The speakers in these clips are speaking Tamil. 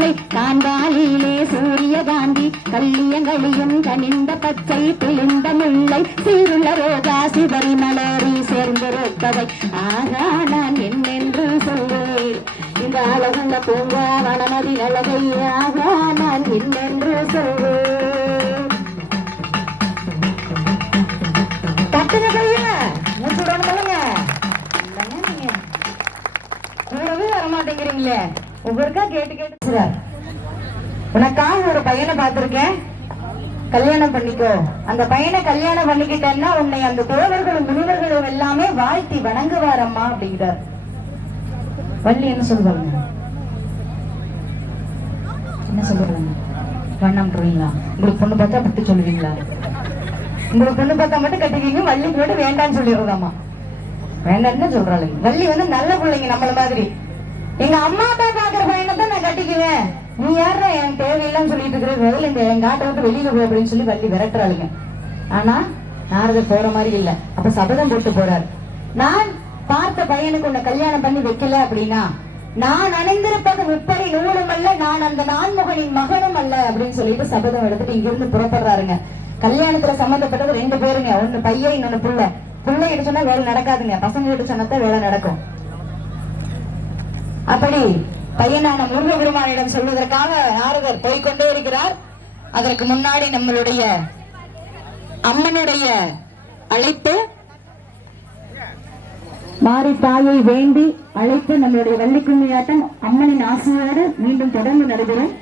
மாலை காண்பாலிலே சூரியகாந்தி கல்லியங்களியும் கனிந்த பச்சை தெளிந்த முல்லை சீருள்ள ரோஜா சிதறி மலரி சேர்ந்திருப்பவை ஆகா நான் என்னென்று சொல்வேன். இந்த அழகுள்ள பூங்கா வனமதி அழகை ஆகா நான் என்னென்று சொல்வேன். தட்டுங்க கையா மூச்சு விடாம கூடவே வரமாட்டேங்கிறீங்களே. ஒவ்வொருக்கா கேட்டு கேட்டு சார் உனக்காக ஒரு பையனை பார்த்திருக்கேன்? கல்யாணம் பண்ணிக்கோ. அந்த பையனை கல்யாணம் பண்ணிக்கிட்டேன்னா உன்னை அந்த தேவர்களும் முனிவர்களும் எல்லாமே வாழ்த்தி வணங்குவாரம்மா அப்படிங்கிறார். வள்ளி என்ன சொல்லுவாங்க என்ன சொல்லுவாங்க வேணாம்ன்றீங்களா உங்களுக்கு பொண்ணு பார்த்தா பட்டு சொல்லுவீங்களா? உங்களுக்கு பொண்ணு பார்த்தா மட்டும் கட்டிக்கிங்க வள்ளி கூட வேண்டாம்னு சொல்லிடுறதாமா வேண்டாம்னு சொல்றாள் வள்ளி வந்து நல்ல பிள்ளைங்க நம்மள மாதிரி. எங்க அம்மா அப்பா பாக்குற பையனை தான் நான் கட்டிக்குவேன். நீ யாரா எனக்கு தேவையில்லைன்னு சொல்லிட்டு இருக்கிற முதல்ல இந்த எங்க ஆட்டை விட்டு வெளியில போ அப்படின்னு சொல்லி வள்ளி விரட்டுறாளுங்க. ஆனா நாரதர் போற மாதிரி இல்ல. அப்ப சபதம் போட்டு போறாரு. நான் பார்த்த பையனுக்கு உன்னை கல்யாணம் பண்ணி வைக்கல அப்படின்னா நான் அணைந்திருப்பது முப்படை நூலும் அல்ல நான் அந்த நான்முகனின் மகனும் அல்ல அப்படின்னு சொல்லிட்டு சபதம் எடுத்துட்டு இங்க இருந்து புறப்படுறாருங்க. கல்யாணத்துல சம்பந்தப்பட்டது ரெண்டு பேருங்க. ஒன்னு பையன் இன்னொன்னு புள்ள. புள்ள கிட்ட சொன்னா வேலை நடக்காதுங்க. பசங்க கிட்ட சொன்னதான் வேலை நடக்கும். அப்படி பையனான முருக பெருமானிடம் சொல்வதற்காக நாரதர் போய்கொண்டே இருக்கிறார். அதற்கு முன்னாடி நம்மளுடைய அம்மனுடைய அழைப்பு. மாரி தாயை வேண்டி அழைத்து நம்மளுடைய வள்ளிக்கும்மியாட்டம் அம்மனின் ஆசையோடு மீண்டும் தொடர்ந்து நடைபெறும்.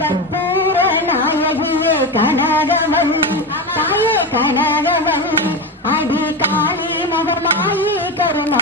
கற்பூர நாயகியே கனகவல்லி தாயே கனகவல்லி அடி காளி முகமாயி கருமாரி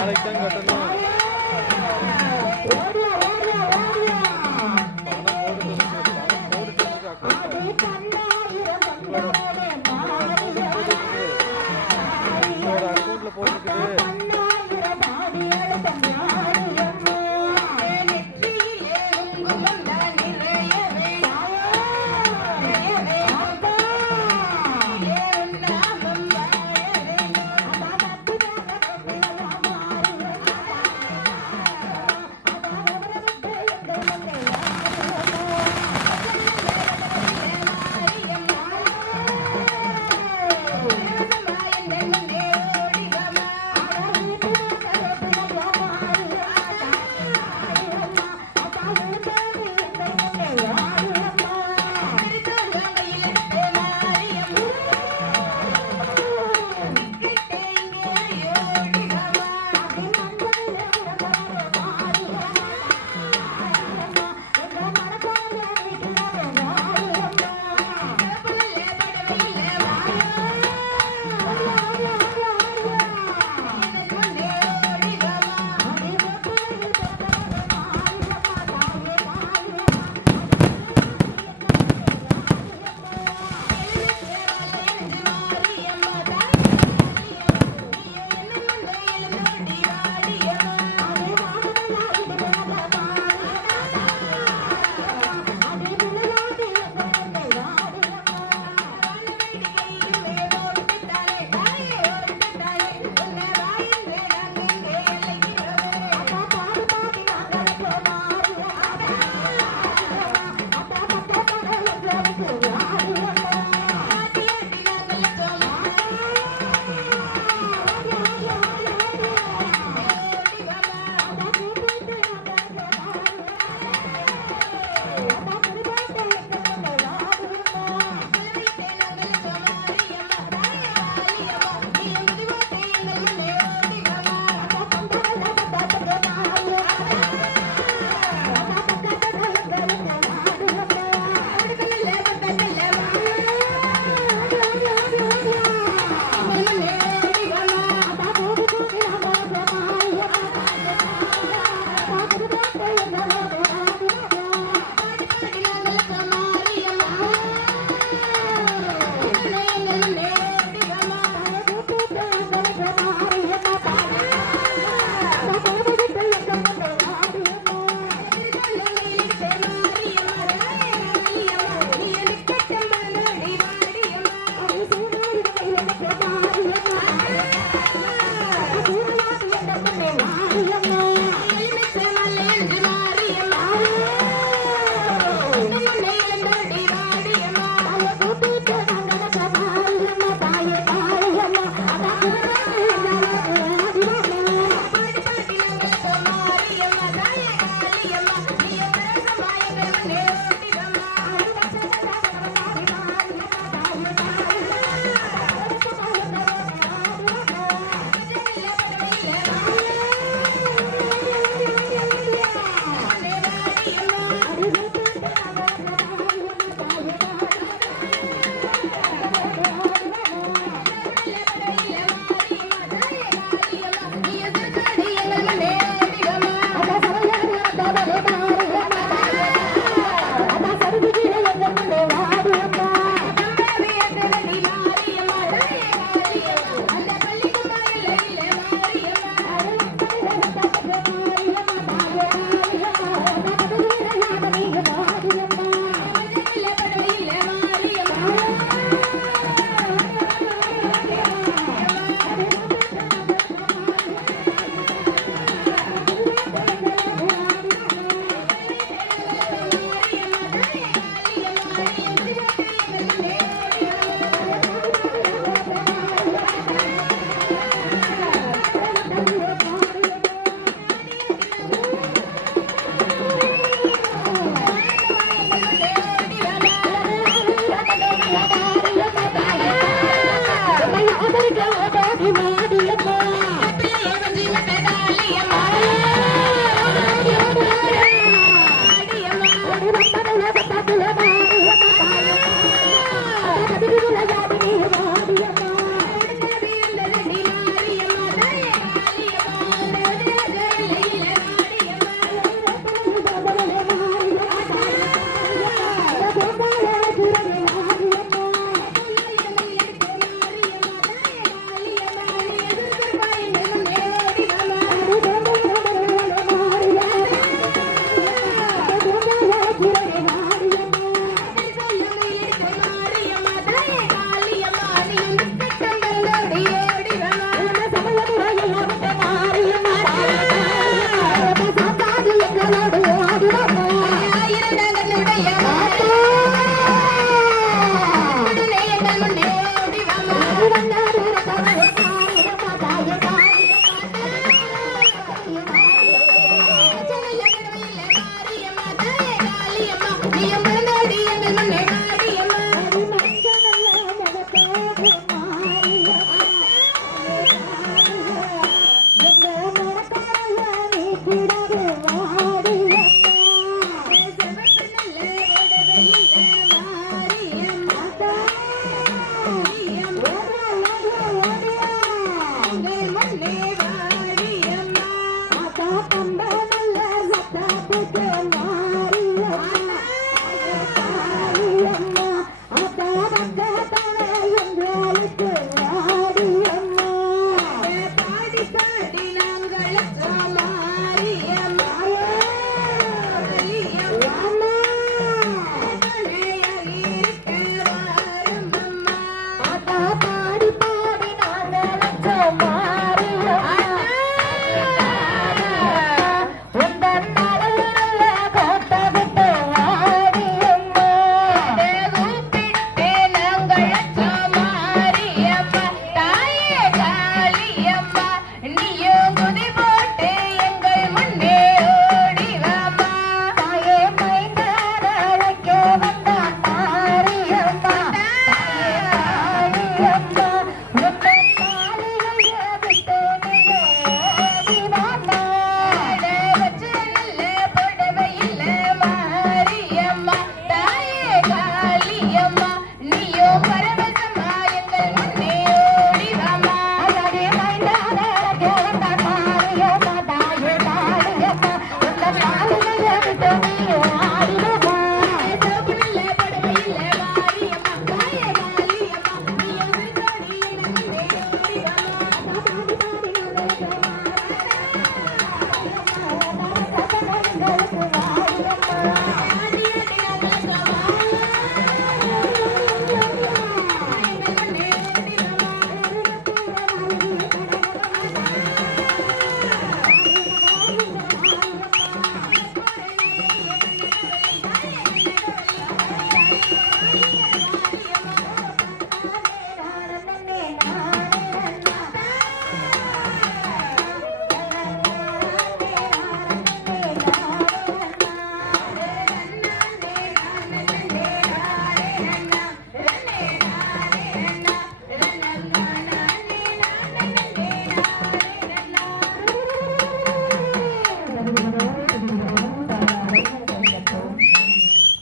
நாளைக்கு தான் கட்டணும். பணம் போட்டு பணம் Dulu.